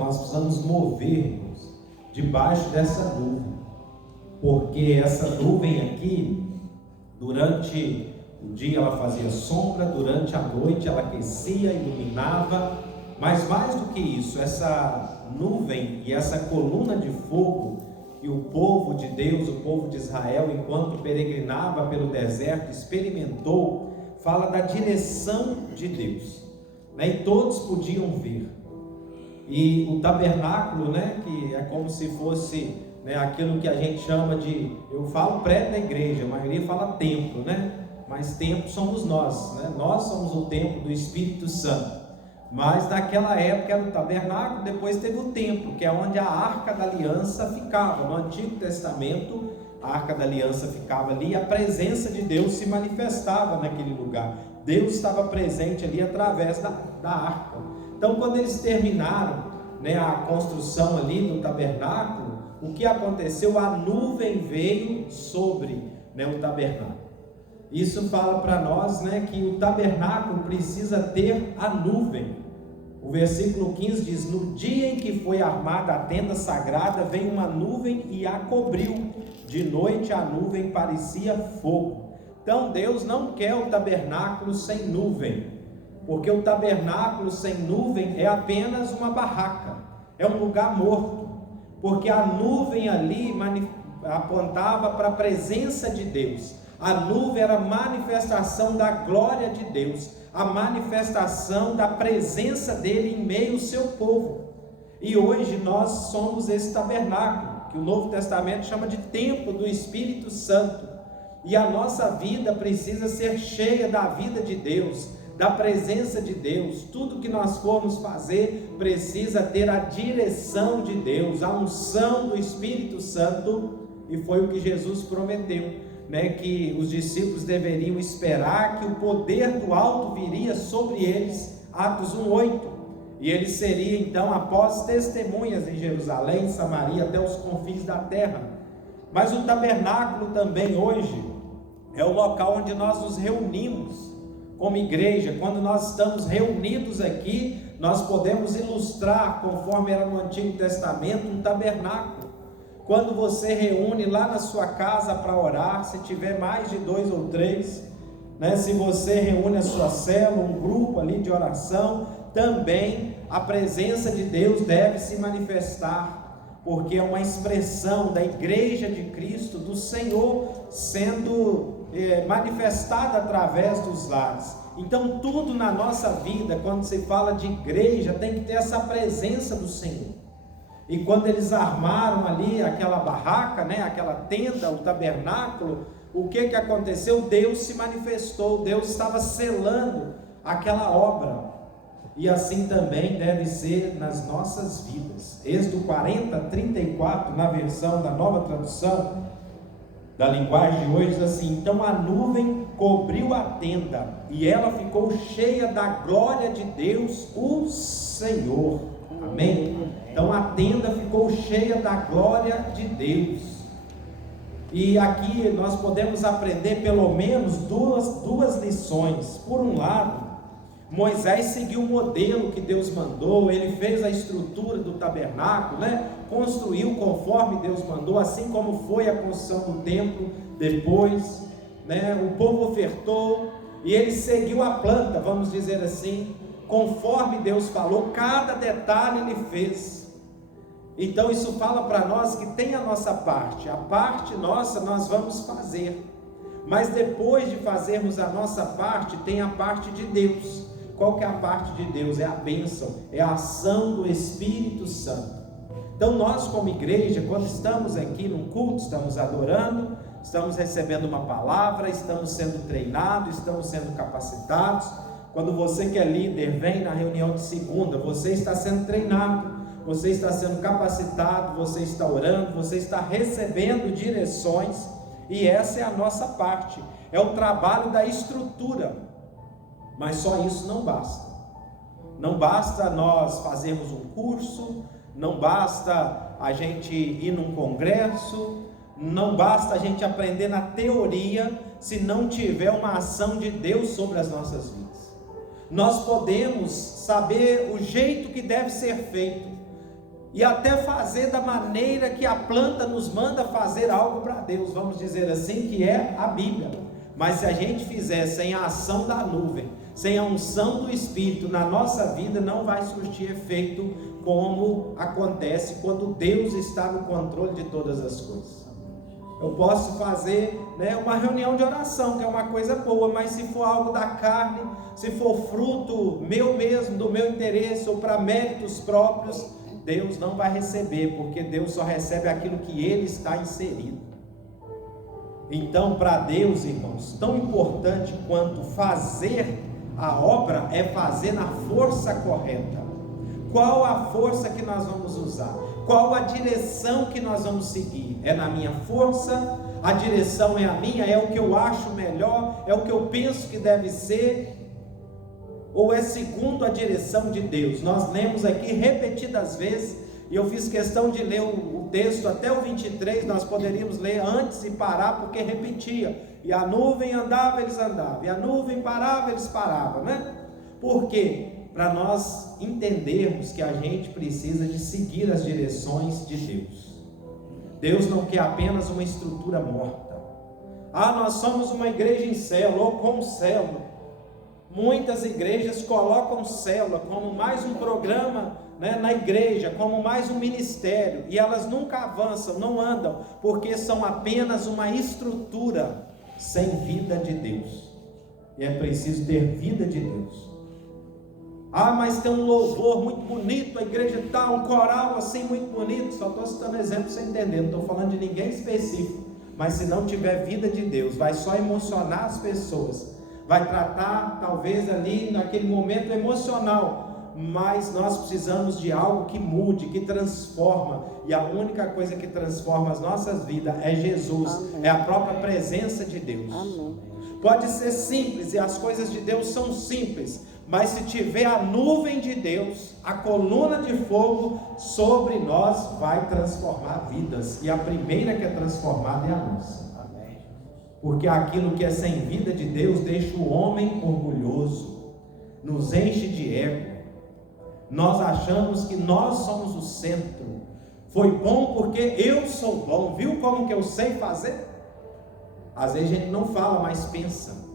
Nós precisamos mover-nos debaixo dessa nuvem, porque essa nuvem aqui, durante o dia ela fazia sombra, durante a noite ela aquecia, iluminava, mas mais do que isso, essa nuvem e essa coluna de fogo, e o povo de Deus, o povo de Israel, enquanto peregrinava pelo deserto, experimentou, fala da direção de Deus, né? E todos podiam ver. E o tabernáculo, né, que é como se fosse, né, aquilo que a gente chama de, eu falo prédio da igreja, a maioria fala templo, né? Mas templo somos nós, né? Nós somos o templo do Espírito Santo. Mas naquela época era o tabernáculo, depois teve o templo, que é onde a Arca da Aliança ficava. No Antigo Testamento, a Arca da Aliança ficava ali, e a presença de Deus se manifestava naquele lugar. Deus estava presente ali através da arca. Então, quando eles terminaram, né, a construção ali do tabernáculo, o que aconteceu? A nuvem veio sobre, né, o tabernáculo. Isso fala para nós, né, que o tabernáculo precisa ter a nuvem. O versículo 15 diz: no dia em que foi armada a tenda sagrada, veio uma nuvem e a cobriu. De noite a nuvem parecia fogo. Então Deus não quer o tabernáculo sem nuvem, porque o tabernáculo sem nuvem é apenas uma barraca, é um lugar morto, porque a nuvem ali apontava para a presença de Deus. A nuvem era a manifestação da glória de Deus, a manifestação da presença dele em meio ao seu povo. E hoje nós somos esse tabernáculo, que o Novo Testamento chama de templo do Espírito Santo. E a nossa vida precisa ser cheia da vida de Deus, da presença de Deus. Tudo que nós formos fazer precisa ter a direção de Deus, a unção do Espírito Santo. E foi o que Jesus prometeu, né, que os discípulos deveriam esperar que o poder do alto viria sobre eles, Atos 1:8, e eles seriam então após testemunhas em Jerusalém, Samaria, até os confins da terra. Mas o tabernáculo também hoje é o local onde nós nos reunimos como igreja. Quando nós estamos reunidos aqui, nós podemos ilustrar, conforme era no Antigo Testamento, um tabernáculo. Quando você reúne lá na sua casa para orar, se tiver mais de 2 ou 3, né? Se você reúne a sua célula, um grupo ali de oração, também a presença de Deus deve se manifestar, porque é uma expressão da igreja de Cristo, do Senhor, sendo manifestada através dos lares. Então tudo na nossa vida, quando se fala de igreja, tem que ter essa presença do Senhor. E quando eles armaram ali aquela barraca, né, aquela tenda, o tabernáculo, o que aconteceu? Deus se manifestou, Deus estava selando aquela obra. E assim também deve ser nas nossas vidas. Êxodo 40:34, na versão da Nova Tradução da linguagem de hoje, diz assim: então a nuvem cobriu a tenda, e ela ficou cheia da glória de Deus, o Senhor. Amém? Então a tenda ficou cheia da glória de Deus. E aqui nós podemos aprender pelo menos duas lições. Por um lado, Moisés seguiu o modelo que Deus mandou, ele fez a estrutura do tabernáculo, né? Construiu conforme Deus mandou, assim como foi a construção do templo depois, né? O povo ofertou e ele seguiu a planta, vamos dizer assim, conforme Deus falou, cada detalhe ele fez. Então isso fala para nós que tem a nossa parte, a parte nossa nós vamos fazer, mas depois de fazermos a nossa parte, tem a parte de Deus. Qual que é a parte de Deus? É a bênção, é a ação do Espírito Santo. Então nós como igreja, quando estamos aqui num culto, estamos adorando, estamos recebendo uma palavra, estamos sendo treinados, estamos sendo capacitados. Quando você que é líder vem na reunião de segunda, você está sendo treinado, você está sendo capacitado, você está orando, você está recebendo direções, e essa é a nossa parte, é o trabalho da estrutura. Mas só isso não basta. Não basta nós fazermos um curso, não basta a gente ir num congresso, não basta a gente aprender na teoria, se não tiver uma ação de Deus sobre as nossas vidas. Nós podemos saber o jeito que deve ser feito, e até fazer da maneira que a planta nos manda fazer algo para Deus, vamos dizer assim, que é a Bíblia. Mas se a gente fizer sem a ação da nuvem, sem a unção do Espírito na nossa vida, não vai surtir efeito como acontece quando Deus está no controle de todas as coisas. Eu posso fazer, uma reunião de oração, que é uma coisa boa, mas se for algo da carne, se for fruto meu mesmo, do meu interesse, ou para méritos próprios, Deus não vai receber, porque Deus só recebe aquilo que Ele está inserido. Então, para Deus, irmãos, tão importante quanto fazer a obra é fazer na força correta. Qual a força que nós vamos usar? Qual a direção que nós vamos seguir? É na minha força? A direção é a minha? É o que eu acho melhor? É o que eu penso que deve ser? Ou é segundo a direção de Deus? Nós lemos aqui repetidas vezes, e eu fiz questão de ler o texto até o 23, nós poderíamos ler antes e parar, porque repetia. E a nuvem andava, eles andavam. E a nuvem parava, eles paravam, né? Por quê? Para nós entendermos que a gente precisa de seguir as direções de Deus. Deus não quer apenas uma estrutura morta. Nós somos uma igreja em célula ou com célula. Muitas igrejas colocam célula como mais um programa, na igreja, como mais um ministério, e elas nunca avançam, não andam, porque são apenas uma estrutura sem vida de Deus. E é preciso ter vida de Deus. Mas tem um louvor muito bonito, a igreja está, um coral assim muito bonito. Só estou citando exemplo para você entender, não estou falando de ninguém específico. Mas se não tiver vida de Deus, vai só emocionar as pessoas, vai tratar talvez ali naquele momento emocional, mas nós precisamos de algo que mude, que transforma, e a única coisa que transforma as nossas vidas é Jesus. Amém. É a própria presença de Deus. Amém. Pode ser simples, e as coisas de Deus são simples, mas se tiver a nuvem de Deus, a coluna de fogo sobre nós, vai transformar vidas, e a primeira que é transformada é a nossa. Amém. Porque aquilo que é sem vida de Deus deixa o homem orgulhoso, nos enche de ego. Nós achamos que nós somos o centro. Foi bom porque eu sou bom. Viu como que eu sei fazer? Às vezes a gente não fala, mas pensa.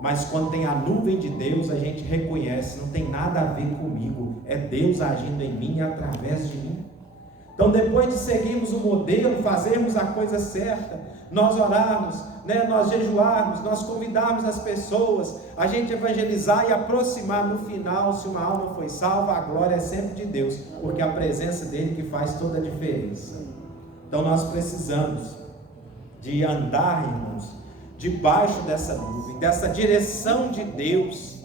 Mas quando tem a nuvem de Deus, a gente reconhece, não tem nada a ver comigo, é Deus agindo em mim e através de mim. Então, depois de seguirmos o modelo, fazermos a coisa certa, nós orarmos, nós jejuarmos, nós convidarmos as pessoas, a gente evangelizar e aproximar, no final, se uma alma foi salva, a glória é sempre de Deus, porque é a presença dele que faz toda a diferença. Então nós precisamos de andar, irmãos, debaixo dessa nuvem, dessa direção de Deus.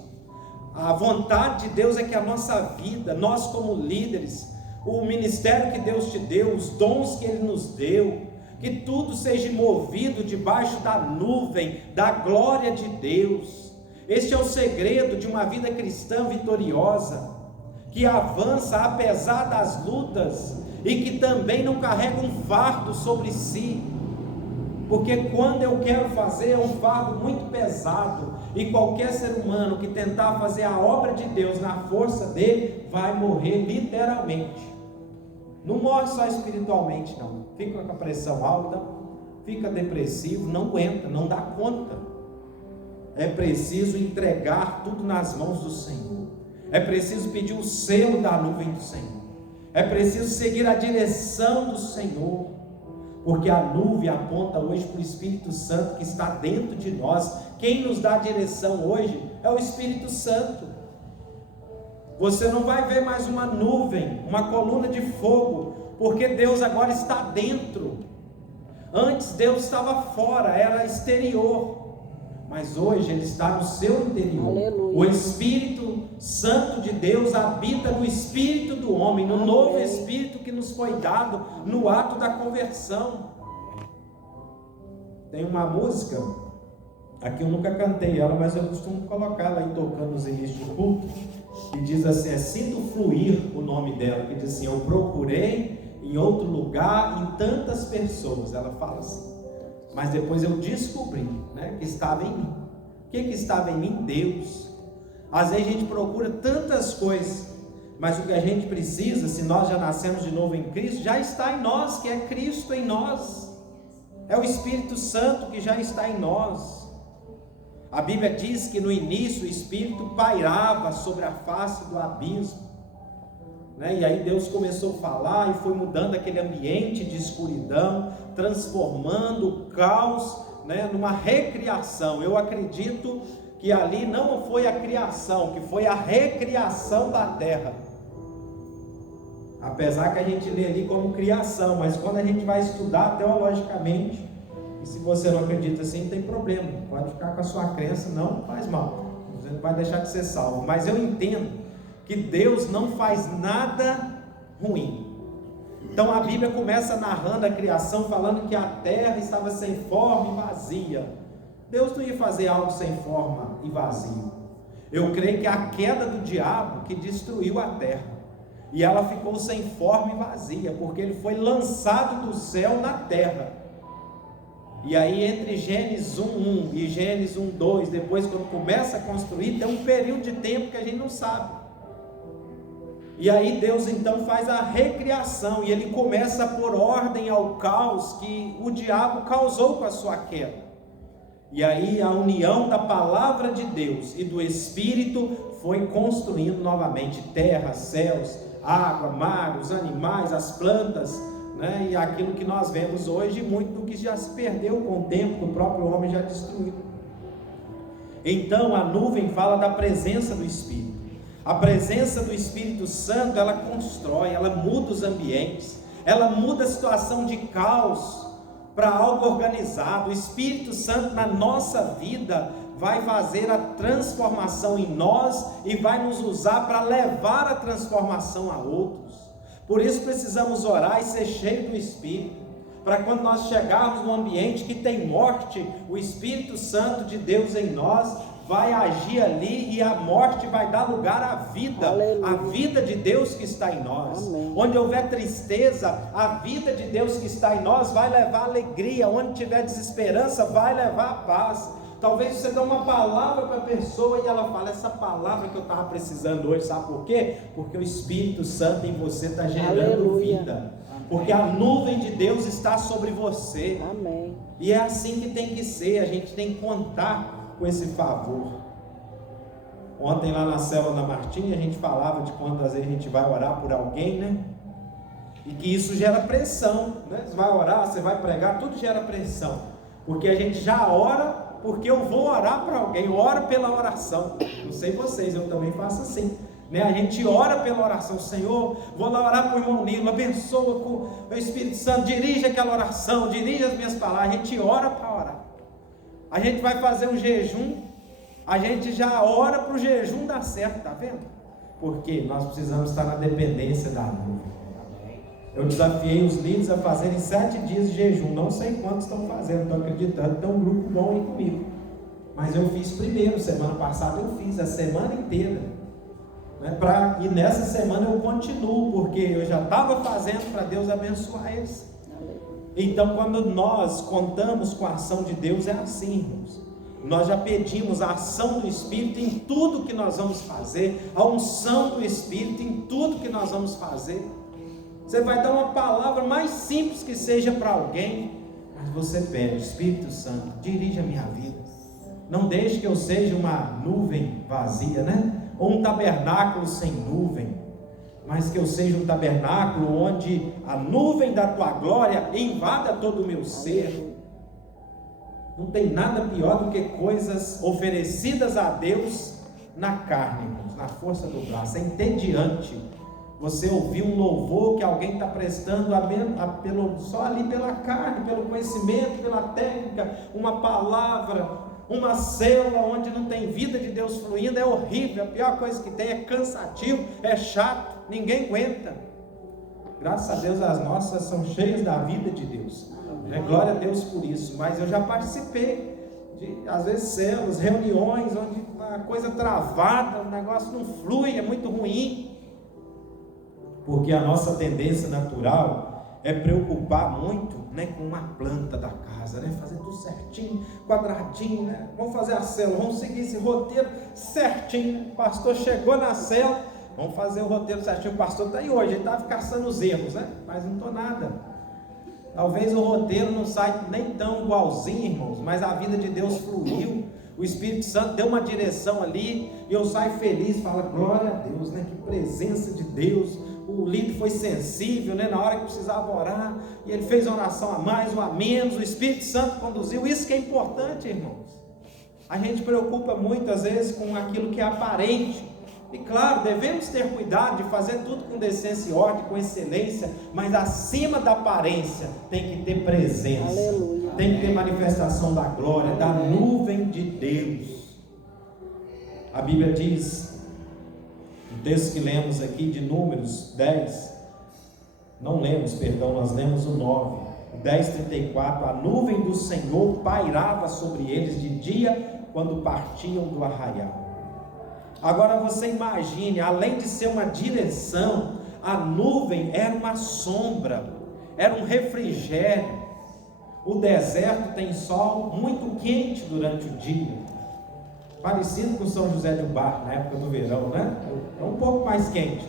A vontade de Deus é que a nossa vida, nós como líderes, o ministério que Deus te deu, os dons que Ele nos deu, que tudo seja movido debaixo da nuvem, da glória de Deus. Este é o segredo de uma vida cristã vitoriosa, que avança apesar das lutas, e que também não carrega um fardo sobre si, porque quando eu quero fazer é um fardo muito pesado, e qualquer ser humano que tentar fazer a obra de Deus na força dele, vai morrer literalmente. Não morre só espiritualmente não, fica com a pressão alta, fica depressivo, não aguenta, não dá conta. É preciso entregar tudo nas mãos do Senhor, é preciso pedir o selo da nuvem do Senhor, é preciso seguir a direção do Senhor, porque a nuvem aponta hoje para o Espírito Santo que está dentro de nós. Quem nos dá a direção hoje é o Espírito Santo. Você não vai ver mais uma nuvem, uma coluna de fogo, porque Deus agora está dentro. Antes Deus estava fora, era exterior, mas hoje Ele está no seu interior. Aleluia. O Espírito Santo de Deus habita no espírito do homem, no novo espírito que nos foi dado no ato da conversão. Tem uma música, aqui eu nunca cantei ela, mas eu costumo colocá-la aí tocando nos inícios de culto, que diz assim, sinto fluir, o nome dela, que diz assim, eu procurei em outro lugar, em tantas pessoas, ela fala assim, mas depois eu descobri, que estava em mim. O que estava em mim? Deus. Às vezes a gente procura tantas coisas, Mas o que a gente precisa, se nós já nascemos de novo em Cristo, já está em nós, que é Cristo em nós. É o Espírito Santo que já está em nós. A Bíblia diz que no início o Espírito pairava sobre a face do abismo, né? E aí Deus começou a falar e foi mudando aquele ambiente de escuridão, transformando o caos, né, numa recriação. Eu acredito que ali não foi a criação, que foi a recriação da terra. Apesar que a gente lê ali como criação, mas quando a gente vai estudar teologicamente, e se você não acredita assim, não tem problema, pode ficar com a sua crença, não faz mal, você não vai deixar de ser salvo. Mas eu entendo que Deus não faz nada ruim. Então a Bíblia começa narrando a criação, falando que a terra estava sem forma e vazia. Deus não ia fazer algo sem forma e vazio. Eu creio que a queda do diabo que destruiu a terra, e ela ficou sem forma e vazia, porque ele foi lançado do céu na terra. E aí entre Gênesis 1:1 e Gênesis 1:2, depois quando começa a construir, tem um período de tempo que a gente não sabe. E aí Deus então faz a recriação, e ele começa a pôr ordem ao caos que o diabo causou com a sua queda. E aí a união da palavra de Deus e do Espírito foi construindo novamente terra, céus, água, mar, os animais, as plantas, né? E aquilo que nós vemos hoje, muito do que já se perdeu com o tempo, que o próprio homem já destruiu. Então a nuvem fala da presença do Espírito. A presença do Espírito Santo, ela constrói, ela muda os ambientes, ela muda a situação de caos para algo organizado. O Espírito Santo na nossa vida vai fazer a transformação em nós e vai nos usar para levar a transformação a outros. Por isso precisamos orar e ser cheio do Espírito, para quando nós chegarmos num ambiente que tem morte, o Espírito Santo de Deus em nós vai agir ali e a morte vai dar lugar à vida. Aleluia. A vida de Deus que está em nós. Amém. Onde houver tristeza, a vida de Deus que está em nós vai levar alegria. Onde tiver desesperança, vai levar a paz. Talvez você dê uma palavra para a pessoa e ela fala: essa palavra que eu estava precisando hoje, sabe por quê? Porque o Espírito Santo em você está gerando Aleluia. Vida. Porque a nuvem de Deus está sobre você. Amém. E é assim que tem que ser. A gente tem que contar com esse favor. Ontem lá na célula da Martinha a gente falava de quantas vezes a gente vai orar por alguém, né? E que isso gera pressão, né? Você vai orar, você vai pregar, tudo gera pressão, porque a gente já ora, porque eu vou orar para alguém, eu oro pela oração. Não sei vocês, eu também faço assim, né? A gente ora pela oração. Senhor, vou lá orar para o irmão Nilo, abençoa com o Espírito Santo, dirige aquela oração, dirige as minhas palavras. A gente ora para orar. A gente vai fazer um jejum, a gente já ora para o jejum dar certo, tá vendo? Porque nós precisamos estar na dependência da nuvem. Eu desafiei os líderes a fazerem 7 dias de jejum, não sei quantos estão fazendo, estou acreditando, tem um grupo bom aí comigo, mas eu fiz primeiro, semana passada eu fiz a semana inteira, né? E nessa semana eu continuo, porque eu já estava fazendo para Deus abençoar eles. Então quando nós contamos com a ação de Deus é assim, irmãos. Nós já pedimos a ação do Espírito em tudo que nós vamos fazer, a unção do Espírito em tudo que nós vamos fazer. Você vai dar uma palavra mais simples que seja para alguém, mas você pede: Espírito Santo, dirige a minha vida, não deixe que eu seja uma nuvem vazia, né? Ou um tabernáculo sem nuvem, mas que eu seja um tabernáculo onde a nuvem da tua glória invada todo o meu ser. Não tem nada pior do que coisas oferecidas a Deus na carne, irmãos, na força do braço. É entediante você ouvir um louvor que alguém está prestando só ali pela carne, pelo conhecimento, pela técnica, uma palavra, uma célula onde não tem vida de Deus fluindo. É horrível, a pior coisa que tem, é cansativo, é chato, ninguém aguenta. Graças a Deus as nossas são cheias da vida de Deus, né? Glória a Deus por isso. Mas eu já participei de, às vezes, células, reuniões onde a coisa travada, o negócio não flui, é muito ruim, porque a nossa tendência natural é preocupar muito, né, com uma planta da casa, né? Fazer tudo certinho, quadradinho, né? Vamos fazer a célula, vamos seguir esse roteiro certinho, né? O pastor chegou na célula, Vamos fazer o roteiro certinho. O pastor está aí hoje, ele está caçando os erros, né? Mas não estou nada. Talvez o roteiro não saia nem tão igualzinho, irmãos, mas a vida de Deus fluiu. O Espírito Santo deu uma direção ali, e eu saio feliz, falo, glória a Deus, né? Que presença de Deus. O líder foi sensível, né? Na hora que precisava orar, e ele fez uma oração a mais ou a menos, o Espírito Santo conduziu. Isso que é importante, irmãos. A gente preocupa muito às vezes com aquilo que é aparente, e claro, devemos ter cuidado de fazer tudo com decência e ordem, com excelência, mas acima da aparência tem que ter presença. Aleluia. Tem que ter manifestação da glória, da nuvem de Deus. A Bíblia diz, o texto que lemos aqui de Números 10, não lemos, perdão, nós lemos o 9, 10:34, a nuvem do Senhor pairava sobre eles de dia, quando partiam do arraial. Agora você imagine, além de ser uma direção, a nuvem era uma sombra, era um refrigério. O deserto tem sol muito quente durante o dia, parecido com São José de Ubar, na época do verão, né? É um pouco mais quente.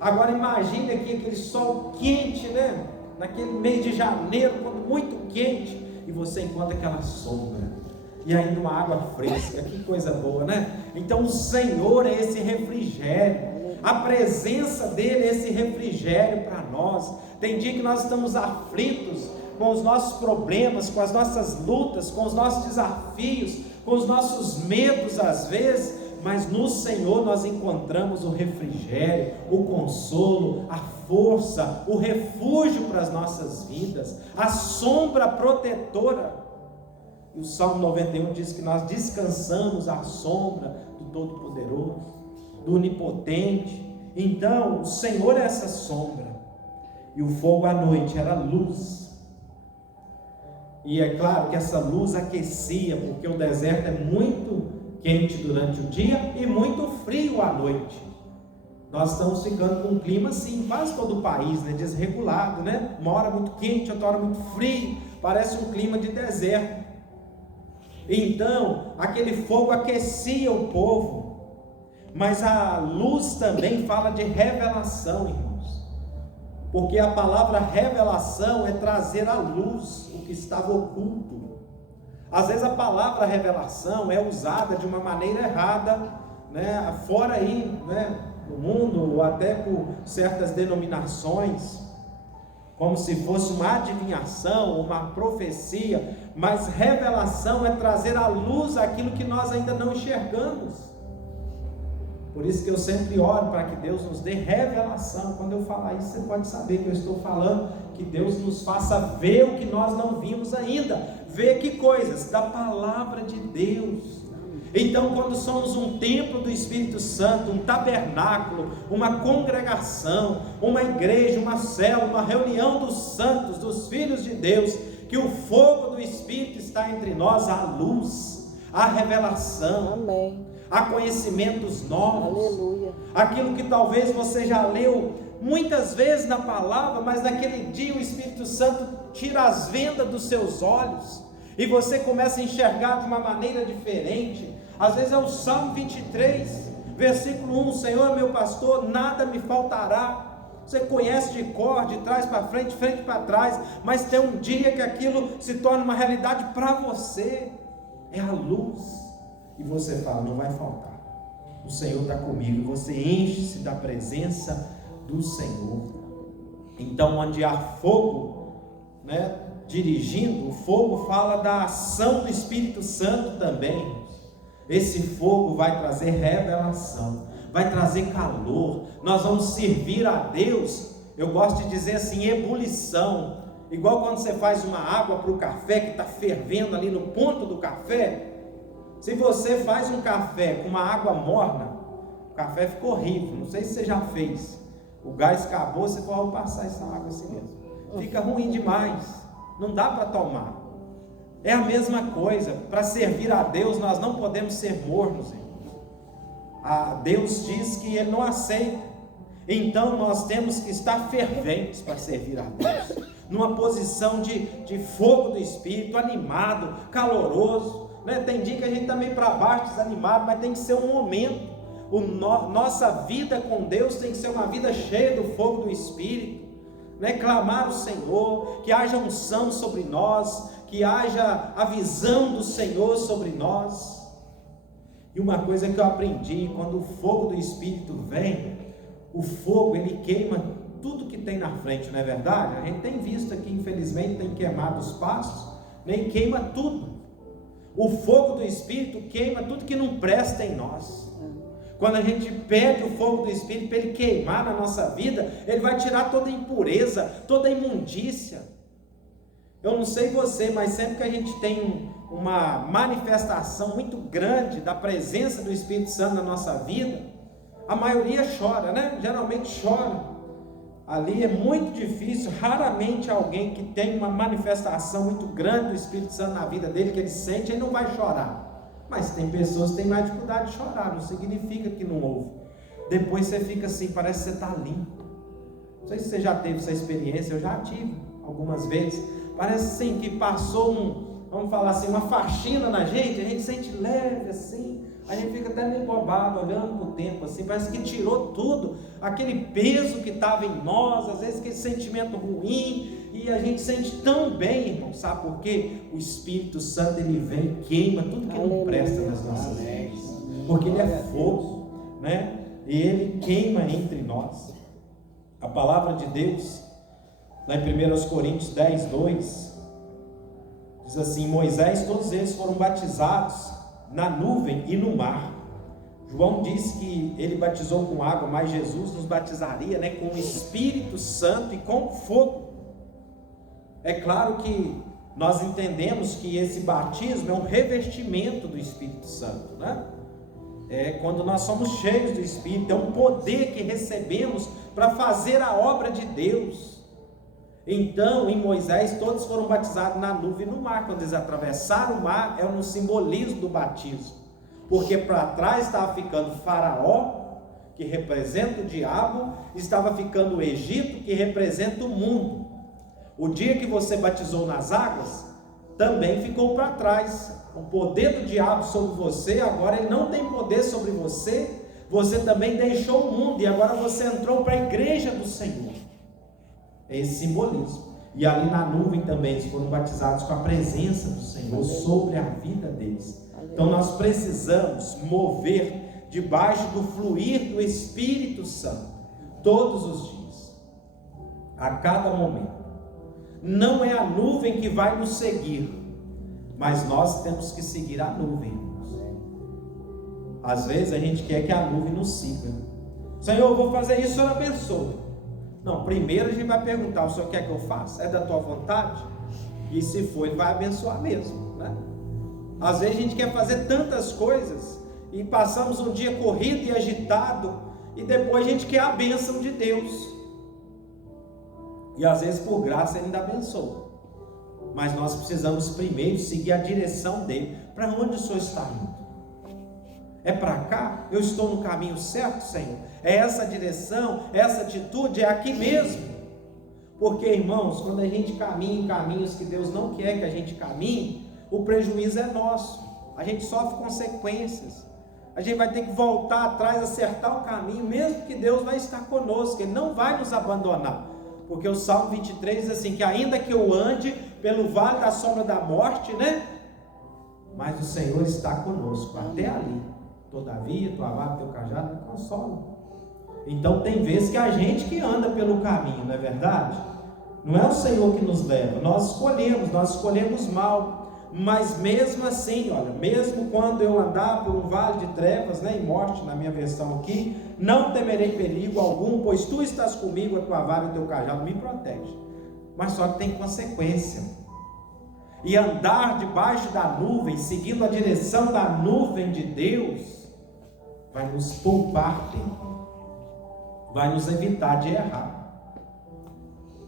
Agora imagine aqui aquele sol quente, né? Naquele mês de janeiro, quando muito quente, e você encontra aquela sombra, e ainda uma água fresca, que coisa boa, né? Então o Senhor é esse refrigério, a presença dele é esse refrigério para nós. Tem dia que nós estamos aflitos com os nossos problemas, com as nossas lutas, com os nossos desafios, com os nossos medos às vezes, mas no Senhor nós encontramos o refrigério, o consolo, a força, o refúgio para as nossas vidas, a sombra protetora. E o Salmo 91 diz que nós descansamos à sombra do Todo-Poderoso, do Onipotente. Então o Senhor é essa sombra, e o fogo à noite era luz. E é claro que essa luz aquecia, porque o deserto é muito quente durante o dia e muito frio à noite. Nós estamos ficando com um clima assim, quase todo o país, né? Desregulado, né? Uma hora muito quente, outra hora muito frio, parece um clima de deserto. Então, aquele fogo aquecia o povo, mas a luz também fala de revelação, irmãos, porque a palavra revelação é trazer à luz o que estava oculto. Às vezes a palavra revelação é usada de uma maneira errada, né? Fora aí, né? No mundo, ou até por certas denominações, como se fosse uma adivinhação, uma profecia. Mas revelação é trazer à luz aquilo que nós ainda não enxergamos. Por isso que eu sempre oro para que Deus nos dê revelação. Quando eu falar isso, você pode saber que eu estou falando, que Deus nos faça ver o que nós não vimos ainda. Ver que coisas? Da palavra de Deus. Então, quando somos um templo do Espírito Santo, um tabernáculo, uma congregação, uma igreja, uma célula, uma reunião dos santos, dos filhos de Deus, que o fogo do Espírito está entre nós, a luz, a revelação, amém, há conhecimentos novos, aleluia, aquilo que talvez você já leu muitas vezes na palavra, mas naquele dia o Espírito Santo tira as vendas dos seus olhos, e você começa a enxergar de uma maneira diferente. Às vezes é o Salmo 23, versículo 1, Senhor é meu pastor, nada me faltará. Você conhece de cor, de trás para frente, frente para trás, mas tem um dia que aquilo se torna uma realidade para você, é a luz, e você fala, não vai faltar, o Senhor está comigo, você enche-se da presença do Senhor. Então onde há fogo, né, dirigindo, o fogo fala da ação do Espírito Santo também. Esse fogo vai trazer revelação, vai trazer calor, nós vamos servir a Deus. Eu gosto de dizer assim, ebulição, igual quando você faz uma água para o café que está fervendo ali no ponto do café. Se você faz um café com uma água morna, o café fica horrível, não sei se você já fez, o gás acabou, você pode passar essa água assim mesmo, fica ruim demais, não dá para tomar. É a mesma coisa, para servir a Deus nós não podemos ser mornos, irmãos. Deus diz que Ele não aceita, então nós temos que estar ferventes para servir a Deus, numa posição de fogo do Espírito, animado, caloroso, né? Tem dia que a gente está meio para baixo, desanimado, mas tem que ser um momento, Nossa vida com Deus tem que ser uma vida cheia do fogo do Espírito, né? Clamar o Senhor, que haja unção sobre nós, que haja a visão do Senhor sobre nós. E uma coisa que eu aprendi, quando o fogo do Espírito vem, o fogo ele queima tudo que tem na frente, não é verdade? A gente tem visto aqui, infelizmente, tem queimado os pastos, nem queima tudo. O fogo do Espírito queima tudo que não presta em nós. Quando a gente pede o fogo do Espírito para ele queimar na nossa vida, ele vai tirar toda a impureza, toda a imundícia. Eu não sei você, mas sempre que a gente tem uma manifestação muito grande da presença do Espírito Santo na nossa vida, a maioria chora, né? Geralmente chora. Ali é muito difícil, raramente alguém que tem uma manifestação muito grande do Espírito Santo na vida dele, que ele sente, ele não vai chorar. Mas tem pessoas que têm mais dificuldade de chorar, não significa que não ouve. Depois você fica assim, parece que você está limpo. Não sei se você já teve essa experiência, eu já tive algumas vezes. Parece assim que passou vamos falar assim, uma faxina na gente, a gente sente leve assim, a gente fica até meio bobado, olhando para o tempo assim, parece que tirou tudo, aquele peso que estava em nós, às vezes aquele sentimento ruim, e a gente sente tão bem, irmão, sabe por quê? O Espírito Santo ele vem e queima tudo que não presta nas nossas vidas, porque ele é fogo, né? E ele queima entre nós. A palavra de Deus, lá em 1 Coríntios 10, 2, diz assim: Moisés, todos eles foram batizados na nuvem e no mar. João disse que ele batizou com água, mas Jesus nos batizaria, né, com o Espírito Santo e com fogo. É claro que nós entendemos que esse batismo é um revestimento do Espírito Santo, né? É quando nós somos cheios do Espírito, é um poder que recebemos para fazer a obra de Deus. Então, em Moisés, todos foram batizados na nuvem e no mar. Quando eles atravessaram o mar, é um simbolismo do batismo, porque para trás estava ficando Faraó, que representa o diabo, estava ficando o Egito, que representa o mundo. O dia que você batizou nas águas, também ficou para trás. O poder do diabo sobre você, agora ele não tem poder sobre você. Você também deixou o mundo e agora você entrou para a igreja do Senhor. É esse simbolismo. E ali na nuvem também eles foram batizados com a presença do Senhor sobre a vida deles. Então nós precisamos mover debaixo do fluir do Espírito Santo todos os dias, a cada momento. Não é a nuvem que vai nos seguir, mas nós temos que seguir a nuvem. Às vezes a gente quer que a nuvem nos siga. Senhor, eu vou fazer isso, o Senhor abençoa. Não, primeiro a gente vai perguntar: o Senhor quer que eu faça? É da tua vontade? E se for, Ele vai abençoar mesmo, né? Às vezes a gente quer fazer tantas coisas e passamos um dia corrido e agitado, e depois a gente quer a bênção de Deus. E às vezes por graça Ele ainda abençoa. Mas nós precisamos primeiro seguir a direção dEle. Para onde o Senhor está indo? É para cá? Eu estou no caminho certo, Senhor? É essa direção, essa atitude, é aqui mesmo? Porque, irmãos, quando a gente caminha em caminhos que Deus não quer que a gente caminhe, o prejuízo é nosso, a gente sofre consequências, a gente vai ter que voltar atrás, acertar o caminho, mesmo que Deus vai estar conosco, Ele não vai nos abandonar, porque o Salmo 23 diz assim, que ainda que eu ande pelo vale da sombra da morte, né? Mas o Senhor está conosco, até ali. Todavia, tua vara e teu cajado me consolam. Então tem vezes que é a gente que anda pelo caminho, não é verdade? Não é o Senhor que nos leva, nós escolhemos mal. Mas mesmo assim, olha, mesmo quando eu andar por um vale de trevas, né, e morte, na minha versão aqui, não temerei perigo algum, pois tu estás comigo, a tua vara e o teu cajado me protege. Mas só que tem consequência. E andar debaixo da nuvem, seguindo a direção da nuvem de Deus, vai nos poupar tempo, vai nos evitar de errar,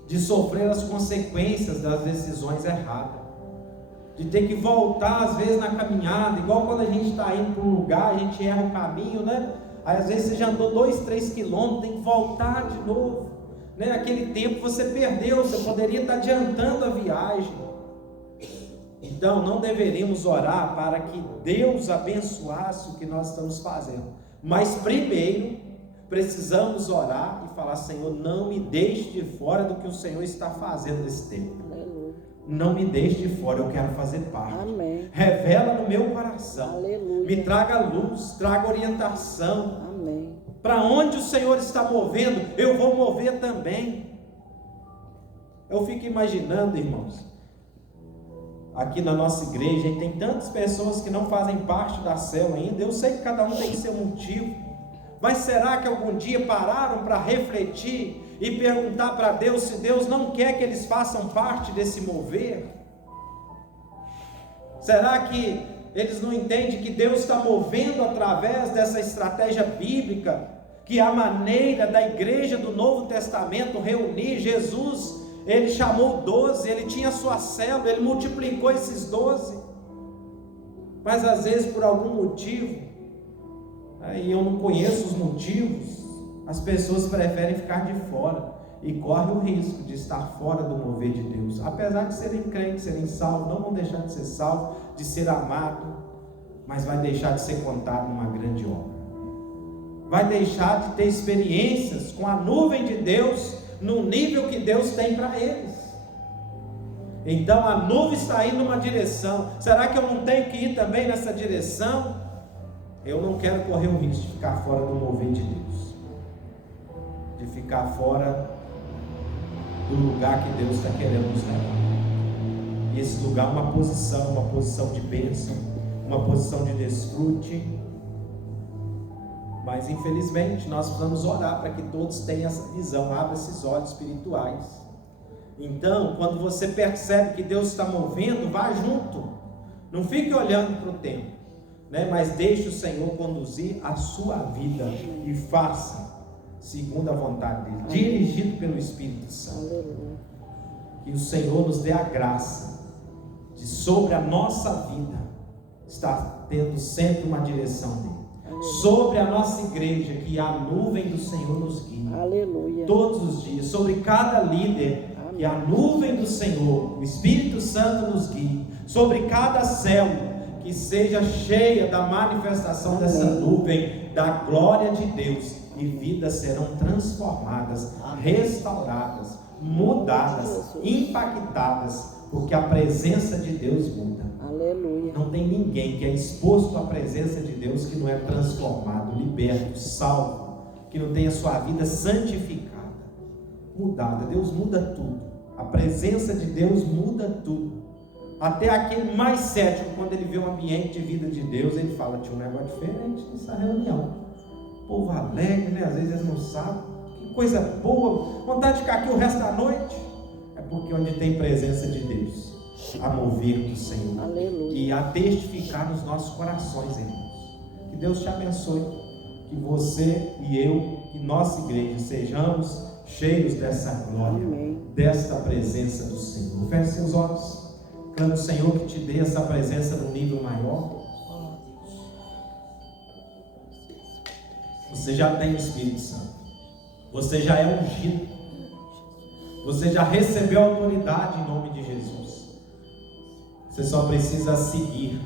de sofrer as consequências das decisões erradas, de ter que voltar às vezes na caminhada, igual quando a gente está indo para um lugar, a gente erra o caminho, né? Aí, às vezes você já andou 2, 3 quilômetros, tem que voltar de novo, né? Aquele tempo você perdeu, você poderia estar adiantando a viagem. Então não deveríamos orar para que Deus abençoasse o que nós estamos fazendo, Mas primeiro, precisamos orar e falar: Senhor, não me deixe de fora do que o Senhor está fazendo nesse tempo. Não me deixe de fora, eu quero fazer parte. Amém. Revela no meu coração. Aleluia. Me traga luz, traga orientação. Amém. Para onde o Senhor está movendo, eu vou mover também. Eu fico imaginando, irmãos, aqui na nossa igreja, e tem tantas pessoas que não fazem parte da célula ainda. Eu sei que cada um tem seu motivo, mas será que algum dia pararam para refletir e perguntar para Deus se Deus não quer que eles façam parte desse mover? Será que eles não entendem que Deus está movendo através dessa estratégia bíblica, que é a maneira da igreja do Novo Testamento reunir? Jesus, ele chamou 12, ele tinha sua célula, ele multiplicou esses 12, mas às vezes por algum motivo, aí eu não conheço os motivos, as pessoas preferem ficar de fora e correm o risco de estar fora do mover de Deus, apesar de serem crentes, serem salvos, não vão deixar de ser salvos, de ser amado, mas vai deixar de ser contado numa grande obra, vai deixar de ter experiências com a nuvem de Deus, no nível que Deus tem para eles. Então a nuvem está indo numa direção, será que eu não tenho que ir também nessa direção? Eu não quero correr o risco de ficar fora do mover de Deus, de ficar fora do lugar que Deus está querendo nos levar. E esse lugar é uma posição de bênção, uma posição de desfrute. Mas infelizmente nós precisamos orar para que todos tenham essa visão, abra esses olhos espirituais. Então, quando você percebe que Deus está movendo, vá junto, não fique olhando para o tempo, né? Mas deixe o Senhor conduzir a sua vida e faça segundo a vontade dele, dirigido pelo Espírito Santo. Que o Senhor nos dê a graça de, sobre a nossa vida, estar tendo sempre uma direção dele. Sobre a nossa igreja, que a nuvem do Senhor nos guie. Aleluia. Todos os dias. Sobre cada líder, amém, que a nuvem do Senhor, o Espírito Santo nos guie. Sobre cada célula, que seja cheia da manifestação, amém, dessa nuvem, da glória de Deus, e vidas serão transformadas, amém, restauradas, mudadas, impactadas, porque a presença de Deus muda. Aleluia. Não tem ninguém que é exposto à presença de Deus que não é transformado, liberto, salvo, que não tenha sua vida santificada, mudada. Deus muda tudo. A presença de Deus muda tudo. Até aquele mais cético, quando ele vê um ambiente de vida de Deus, ele fala: tinha um negócio diferente nessa reunião. Povo alegre, né? Às vezes eles não sabem. Que coisa boa, vontade de ficar aqui o resto da noite. É porque onde tem presença de Deus, a mover do Senhor, aleluia, e a testificar nos nossos corações, irmãos. Que Deus te abençoe, que você e eu, que nossa igreja sejamos cheios dessa glória, amém, desta presença do Senhor. Feche seus olhos, clame ao Senhor que te dê essa presença num nível maior. Você já tem o Espírito Santo, você já é ungido, você já recebeu autoridade em nome de Jesus. Você só precisa seguir.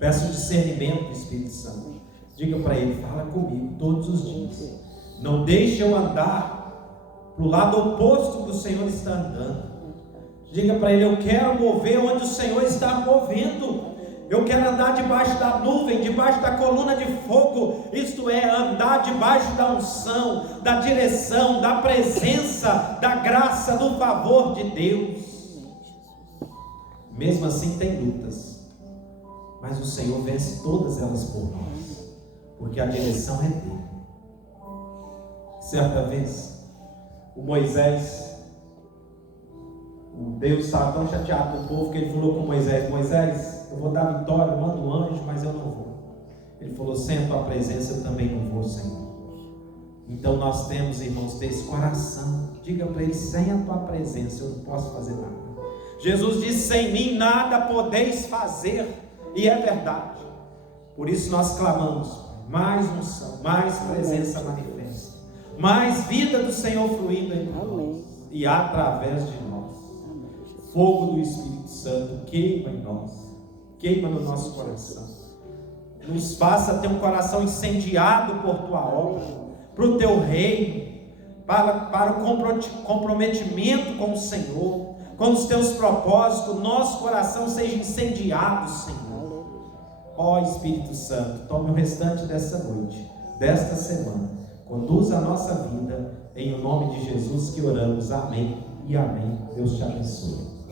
Peça o discernimento do Espírito Santo. Diga para ele: fala comigo todos os dias. Não deixe eu andar para o lado oposto que o Senhor está andando. Diga para ele: eu quero mover onde o Senhor está movendo. Eu quero andar debaixo da nuvem, debaixo da coluna de fogo. Isto é, andar debaixo da unção, da direção, da presença, da graça, do favor de Deus. Mesmo assim tem lutas, mas o Senhor vence todas elas por nós, porque a direção é dele. Certa vez, o Moisés, o Deus estava tão chateado com o povo que ele falou com Moisés: Moisés, eu vou dar vitória, eu mando um anjo, mas eu não vou. Ele falou: sem a tua presença eu também não vou, Senhor. Então nós temos, irmãos, ter esse coração. Diga para ele: sem a tua presença eu não posso fazer nada. Jesus disse: sem mim nada podeis fazer, e é verdade. Por isso nós clamamos: mais unção, mais presença manifesta, mais vida do Senhor fluindo em nós e através de nós. Fogo do Espírito Santo queima em nós, queima no nosso coração. nos faça ter um coração incendiado por tua obra, para o teu reino, para o comprometimento com o Senhor, com os teus propósitos. Nosso coração seja incendiado, Senhor. Ó Espírito Santo, tome o restante dessa noite, desta semana, conduza a nossa vida, em o nome de Jesus que oramos, amém e amém. Deus te abençoe.